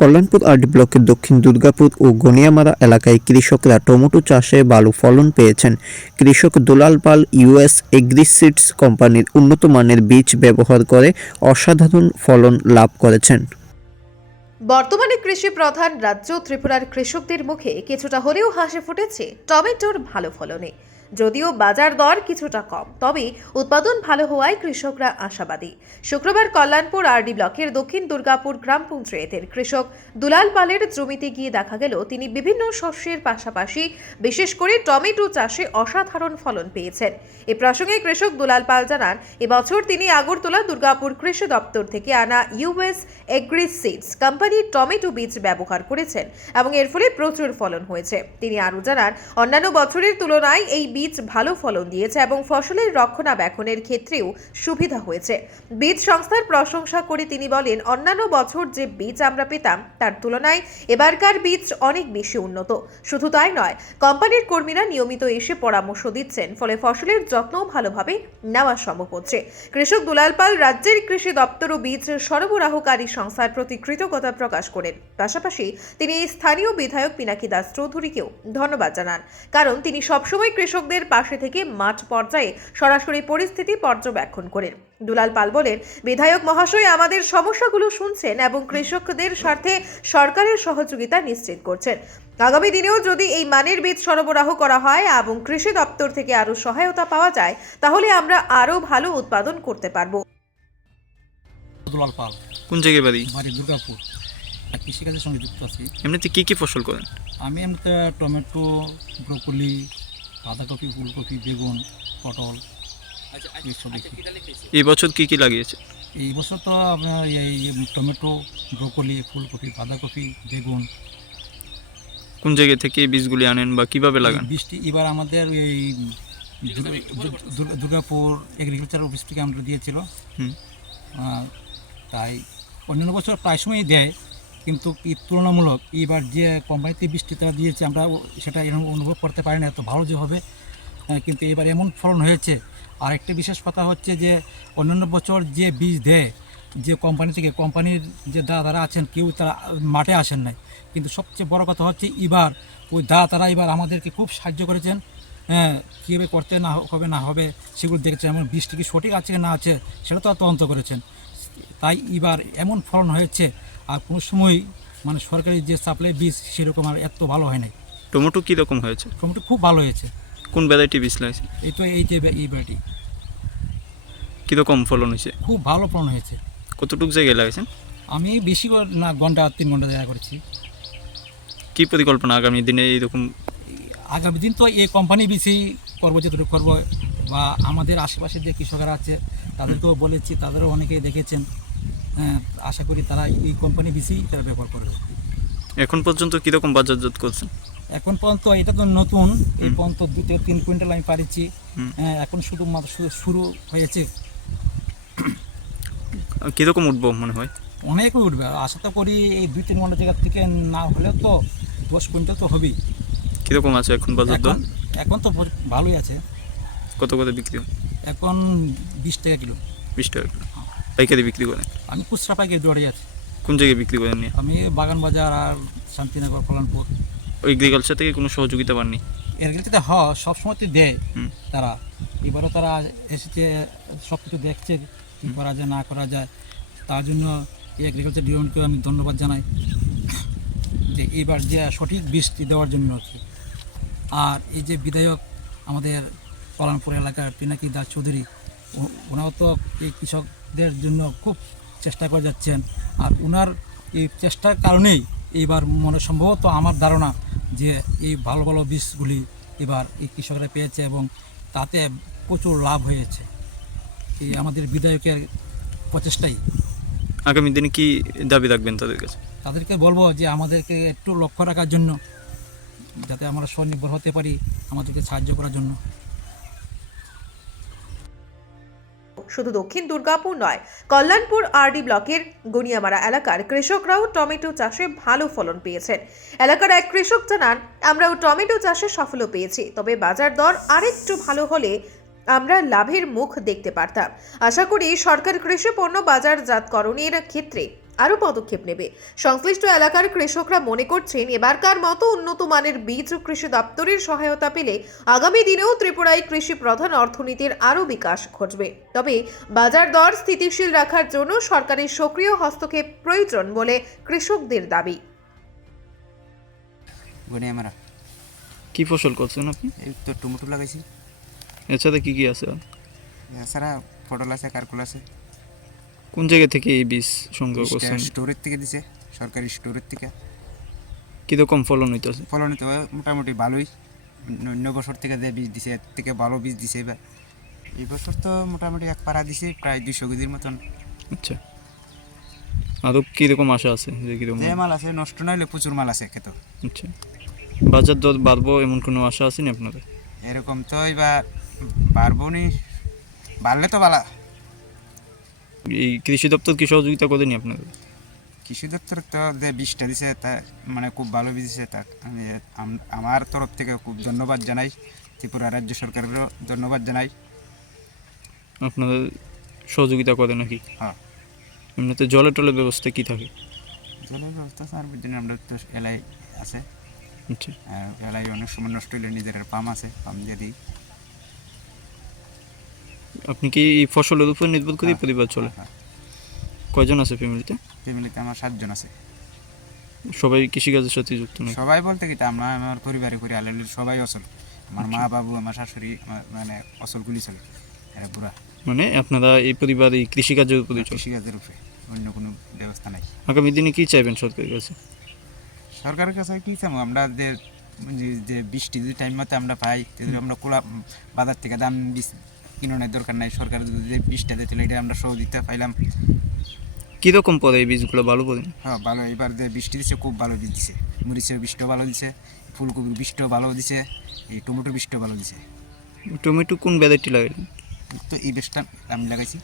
Kalyanpur RD ব্লকের দক্ষিণ দুর্গাপুর ও গনিয়ামারা এলাকায় কৃষকরা টমেটো চাষে ভালো ফলন পেয়েছেন। কৃষক দুলাল পাল ইউএস এগ্রিসিডস কোম্পানির উন্নত মানের বীজ ব্যবহার করে অসাধারণ ফলন লাভ করেছেন। বর্তমানে কৃষি প্রধান রাজ্য ত্রিপুরার কৃষকদের মুখে কিছুটা হলেও হাসি ফুটেছে টমেটোর ভালো ফলনে। যদিও বাজার দর কিছুটা কম, তবে উৎপাদন ভালো হওয়ায় কৃষকরা আশাবাদী। শুক্রবার কল্যাণপুর আরডি ব্লকের দক্ষিণ দুর্গাপুর গ্রাম পঞ্চায়েতের কৃষক দুলাল পালের জমিতে গিয়ে দেখা গেল তিনি বিভিন্ন শস্যের পাশাপাশি বিশেষ করে টমেটো চাষে অসাধারণ ফলন পেয়েছেন। এ প্রসঙ্গে কৃষক দুলাল পাল জানান, এবছর তিনি আগরতলা দুর্গাপুর কৃষি দপ্তর থেকে আনা ইউএস এগ্রিসিডস কোম্পানির টমেটো বীজ ব্যবহার করেছেন এবং এর ফলে প্রচুর ফলন হয়েছে। তিনি আরও জানান, অন্যান্য বছরের তুলনায় এই বীজ ভালো ফলন দিয়েছে এবং ফসলের রক্ষণাবেক্ষণের ক্ষেত্রেও সুবিধা হয়েছে। বীজ সংস্থার প্রশংসা করে তিনি বলেন, অন্যান্য বছর যে বীজ আমরা পেতাম তার তুলনায় এবারকার বীজ অনেক বেশি উন্নত। শুধু তাই নয়, কোম্পানির কর্মীরা নিয়মিত এসে পরামর্শ দিচ্ছেন, ফলে ফসলের যত্নও ভালোভাবে নেওয়া সম্ভব হচ্ছে। কৃষক দুলাল পাল রাজ্যের কৃষি দপ্তর ও বীজ সরবরাহকারী সংস্থার প্রতি কৃতজ্ঞতা প্রকাশ করেন। পাশাপাশি তিনি স্থানীয় বিধায়ক পিনাকি দাস চৌধুরীকেও ধন্যবাদ জানান, কারণ তিনি সবসময় কৃষকদের পাশে থেকে মাঠ পর্যায়ে সরাসরি পরিস্থিতি পর্যবেক্ষণ করেন। দুলাল পাল বলেন, বিধায়ক মহাশয় আমাদের সমস্যাগুলো শুনছেন এবং কৃষকদের স্বার্থে সরকারের সহযোগিতা নিশ্চিত করছেন। আগামী দিনেও যদি এই মানের বীজ সরবরাহ করা হয় এবং কৃষি দপ্তর থেকে আরও সহায়তা পাওয়া যায়, তাহলে আমরা আরও ভালো উৎপাদন করতে পারবো। দুলাল পাল, কোন জায়গায় বাড়ি? বাড়ি দুর্গাপুর। কৃষিকাজের সঙ্গে যুক্ত আছি। এমনিতে কি ফসল করেন? আমি এমনিতে টমেটো, ব্রোকলি, বাঁধাকপি, ফুলকপি, বেগুন, পটল এইসব দেখি। এই বছর কি লাগিয়েছে? এই বছর তো আপনার এই টমেটো, ব্রোকলি, ফুলকপি, বাঁধাকপি, বেগুন। কোন জায়গা থেকে এই বীজগুলি আনেন বা কিভাবে লাগান? বৃষ্টি এবার আমাদের এই দুর্গাপুর এগ্রিকালচার অফিস থেকে আমরা দিয়েছিল। তাই অন্যান্য বছর প্রায় সময়ই দেয়, কিন্তু তুলনামূলক এবার যে কোম্পানিতে বৃষ্টিটা দিয়েছে আমরা সেটা এরকম অনুভব করতে পারি না এত ভালো যে হবে, কিন্তু এবার এমন ফলন হয়েছে। আর একটা বিশেষ কথা হচ্ছে যে অন্যান্য বছর যে বীজ দেয় যে কোম্পানি থেকে, কোম্পানির যে দাদারা আছেন কেউ তারা মাঠে আসেন নাই, কিন্তু সবচেয়ে বড় কথা হচ্ছে এবার ওই দাদারা এবার আমাদেরকে খুব সাহায্য করেছেন। কীভাবে করতে না হবে সেগুলো দেখেছেন, এমন বীজটি কি সঠিক আছে না আছে সেটা তো তদন্ত করেছেন। তাই এবার এমন ফলন হয়েছে, আর কোনো সময় মানে সরকারি যে সাপ্লাই বীজ সেরকম আর এত ভালো হয় নাই। টমেটো কীরকম হয়েছে? টমেটো খুব ভালো হয়েছে। কোন ভ্যারাইটি বীজ লাগিয়েছে? এই তো এই যে এই বাড়িটি কীরকম ফলন হয়েছে? খুব ভালো ফলন হয়েছে। কতটুকু জায়গায় লাগিয়েছেন? আমি বেশি না, ঘন্টা 3 ঘন্টা জায়গা করেছি। কি পরিকল্পনা আগামী দিনে এইরকম? আগামী দিন তো এই কোম্পানি বেশি করবো, যেটুকু করবো, বা আমাদের আশেপাশে যে কৃষকরা আছে তাদেরকেও বলেছি, তাদেরও অনেকেই দেখেছেন। আশা করি তারা এই কোম্পানি বেশি তারা ব্যবহার করবে। এখন পর্যন্ত কীরকম বাজারজাত করছেন? এখন পর্যন্ত এটা তো নতুন, এই পর্যন্ত 2-3 কুইন্টাল আমি পারিছি। এখন শুধুমাত্র শুরু হয়েছে। কীরকম উঠবো মনে হয়? অনেক উঠবে, আশা তো করি এই 2-3 ঘন্টা জায়গা থেকে না হলেও তো 10 কুইন্টাল তো হবেই। কীরকম আছে এখন বাজার দর? এখন তো ভালোই আছে। কত বিক্রি হয়? এখন 20 টাকা কিলো। 20 টাকা কিলো পাইকারি বিক্রি করেন? আমি খুচরা পাইকারি দৌড়ে আছি। কোন জায়গায় বিক্রি করেন নিয়ে? আমি বাগান বাজার আর শান্তিনগর, কল্যাণপুর। এগ্রিকালচার থেকে কোনো সহযোগিতা পাননি? এগ্রিকালচার সবসময় তো দেয় তারা, এবারও তারা এসেছে, সব কিছু দেখছে কী করা যায় না করা যায়। তার জন্য এগ্রিকালচার ডিপার্টমেন্টকে আমি ধন্যবাদ জানাই যে এবার যে সঠিক বীজটি দেওয়ার জন্য হচ্ছে। আর এই যে বিধায়ক আমাদের কল্যাণপুর এলাকার পিনাকি দাস চৌধুরী, ওনাও তো এই কৃষকদের জন্য খুব চেষ্টা করে যাচ্ছেন। আর ওনার এই চেষ্টার কারণেই এইবার মনে সম্ভবত আমার ধারণা যে এই ভালো ভালো বীজগুলি এবার এই কৃষকরা পেয়েছে এবং তাতে প্রচুর লাভ হয়েছে এই আমাদের বিধায়কের প্রচেষ্টাই। আগামী দিনে কি দাবি রাখবেন তাদের কাছে? তাদেরকে বলবো যে আমাদেরকে একটু লক্ষ্য রাখার জন্য, যাতে আমরা স্বনির্ভর হতে পারি, আমাদেরকে সাহায্য করার জন্য। শুধু দক্ষিণ দুর্গাপুর নয়, কল্যাণপুর আরডি ব্লকের গনিয়ামারা এলাকার কৃষকরাও টমেটো চাষে ভালো ফলন পেয়েছেন। এলাকার এক কৃষক জানান, আমরাও টমেটো চাষে সাফল্য পেয়েছি, তবে বাজার দর আরেকটু ভালো হলে আমরা লাভের মুখ দেখতে পারতাম। আশা করি সরকার কৃষি পণ্য বাজারজাতকরণের ক্ষেত্রে আরও পদক্ষেপ নেবে। সংশ্লিষ্ট এলাকার কৃষকরা মনে করছেন এবারকার মতো উন্নত মানের বীজ ও কৃষি দপ্তরের সহায়তা পেলে আগামী দিনেও ত্রিপুরায় কৃষি প্রধান অর্থনীতির আরও বিকাশ ঘটবে। তবে বাজার দর স্থিতিশীল রাখার জন্য সরকারের সক্রিয় হস্তক্ষেপ প্রয়োজন বলে কৃষকদের দাবি। গনিয়ামারা কি ফসল করছেন আপনি? এই তো টমেটো লাগাইছি, এছাড়া কি কি আছে? এছাড়া পটল আছে, কারকুল আছে। কোন জায়গা থেকে এই বীজ সংগ্রহ করছেন? স্টোরের থেকে দিছে, সরকারি স্টোরের থেকে। কিরকম ফলন হইতেছে? ফলন তো মোটামুটি ভালোই, অন্য বছর থেকে যে বীজ দিছে এর থেকে ভালো বীজ দিছে এবার। এই বছর তো মোটামুটি এক পাড়া দিছে, প্রায় 200 কেজির মতন। আচ্ছা, আরও কীরকম আশা আছে যে কীরকম? যে মাল আছে নষ্ট না হলে প্রচুর মাল আছে খেত। আচ্ছা, বাজার দর বাড়বো এমন কোনো আশা আছে না আপনাদের? এরকম তো এবার পারবো নি, বাড়লে তো বালা। এই কৃষি দপ্তর কি সহযোগিতা করেনি আপনাদের? কৃষি দপ্তর তো যে বীজটা দিছে তা মানে খুব ভালো বীজ দিছে, তা আমি আমার তরফ থেকে খুব ধন্যবাদ জানাই। ত্রিপুরা রাজ্য সরকারেরও ধন্যবাদ জানাই। আপনাদের সহযোগিতা করে নাকি? হ্যাঁ, এমনিতে জলের টলের ব্যবস্থা কি থাকে? জলের ব্যবস্থা স্যার জন্য আমরা তো এলাই আছে, আচ্ছা, এলাই অনেক সময় নষ্ট হলে নিজের পাম্প আছে, পাম্প দিয়ে দিই। আপনি কি এই ফসলের উপর নির্ভর করে হ্যাঁ, পরিবার চলে? হ্যাঁ। কয়জন আছে ফ্যামিলিতে? ফ্যামিলিতে আমার 7 জন আছে। সবাই কৃষিকাজের সাথে যুক্ত নাকি? সবাই বলতে কি তা আমার পরিবারে করি আলাদা সবাই অসল। আমার মা বাবু, আমার শাশুড়ি, মানে অসলগুলি চলে, এরা বুড়া। মানে আপনারা এই পরিবার এই কৃষিকাজের উপরে চলে? কৃষিকাজের উপরে অন্য কোনো ব্যবস্থা নাই। আগামী দিনে কি চাইবেন সরকারের কাছে? সরকারের কাছে কী চাবো আমরা, যে বৃষ্টি যদি টাইম মতো আমরা পাই, তাহলে আমরা কোলা বাজার থেকে দাম বীজ কিনোর দরকার নাই। সরকার যদি যে বীজটা দিতে এটা আমরা সহযোগিতা পাইলাম। কীরকম পরে এই বীজগুলো ভালো পড়ে? হ্যাঁ, ভালো। এবার যে বৃষ্টি দিচ্ছে খুব ভালো বীজ দিছে, মরিচের বৃষ্টিও ভালো দিছে, ফুলকপির বৃষ্টিও ভালো দিছে, এই টমেটোর বৃষ্টিও ভালো দিছে। টমেটো কোন ভ্যারাইটি লাগাইলেন? তো এই বীজটা আমি লাগাইছি।